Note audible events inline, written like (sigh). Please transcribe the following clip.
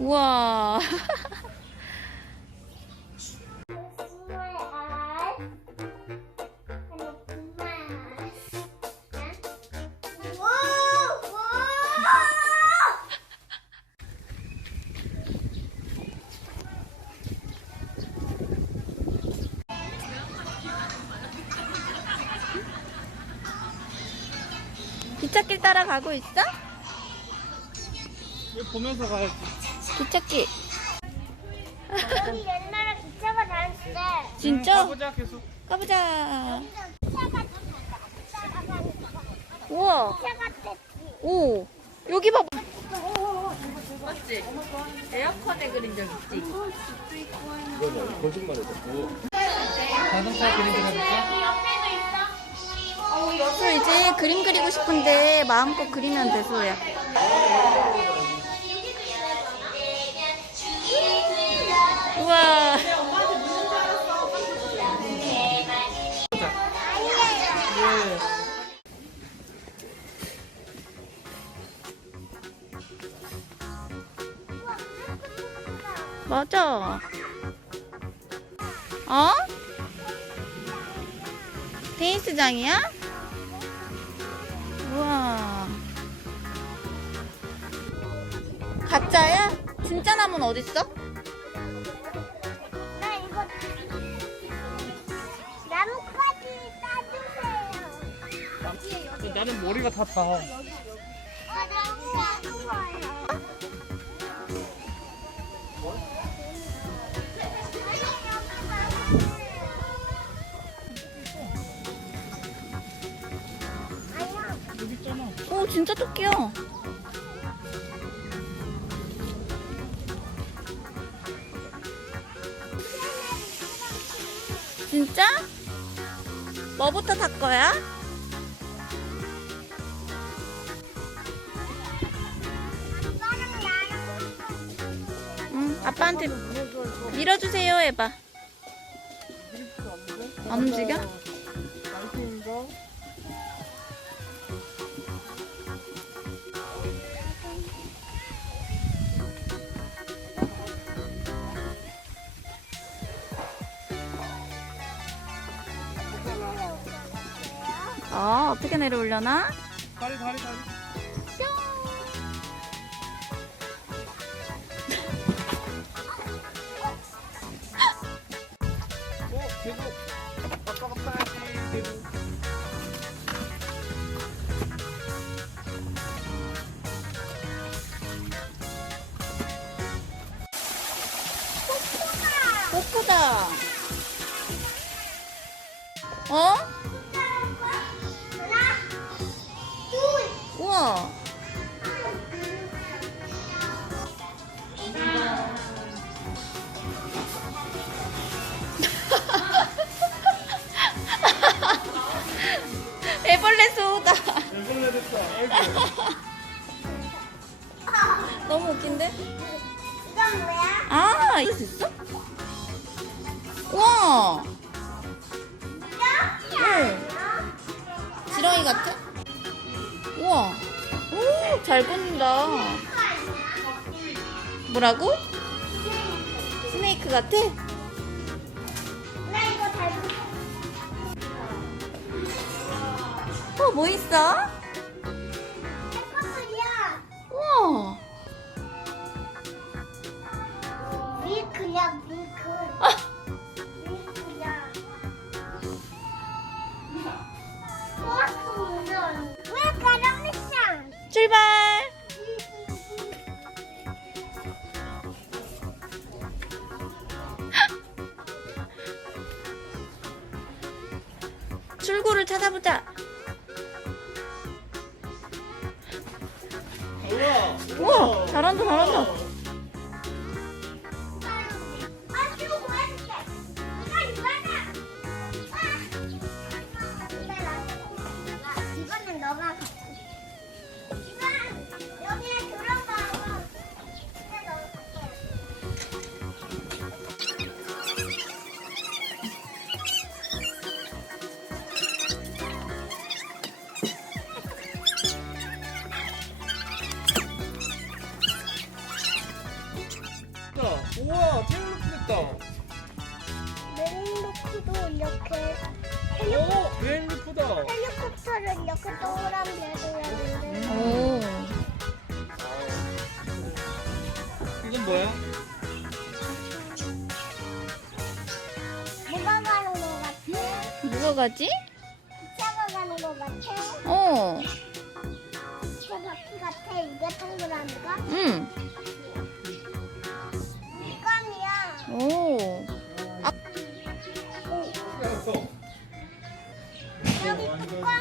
우와. 기찻길 따라 가고 있어? 이거 보면서 가야지. 우리 옛날에 기차가 다녔을 진짜? 가보자 계속. 가보자. 때 기차가 우와. 기차가 됐지. 오. 여기 봐봐. 맞지? 에어컨에 그린 적 있지? 자동차 그림 그려볼까? 저 이제 그림 그리고 싶은데 마음껏 그리면 돼, 소야. 우와. 예. 맞아. 어? 테니스장이야? 우와. 가짜야? 진짜 나무는 어딨어? 나는 머리가 다 다. 아, 나무 따준 거예요. 아니야. 여기 있잖아. 오, 진짜 토끼야. 진짜? 뭐부터 탈 거야? 아빠한테 밀어주세요 해봐. 안 움직여? 어, 어떻게 내려오려나? 다리 다리 다리. 어? 하나, 둘. 우와. 애벌레 쏘다. 일본에 됐다. 너무 웃긴데? 이건 뭐야? 아, 이거 있어? 우와. 응. 지렁이 같아? 우와. 오, 잘 꽂는다. 뭐라고? 스네이크 같아? 어, 뭐 있어? 출발. (laughs) 출구를 찾아보자. 우와. 우와, 잘한다, 잘한다. 멜로크도 이렇게 오, 레인루프다. 헬리콥터를 이렇게 동그라미에 돌렸는데 오. 이건 뭐야? 뭐가 가는 거 같아? 뭐가 가지? 기차가 가는 거 같아? 어. 기차 바퀴 같아? 이게 동그라미가? 응. 물감이야 오. 要不，不管。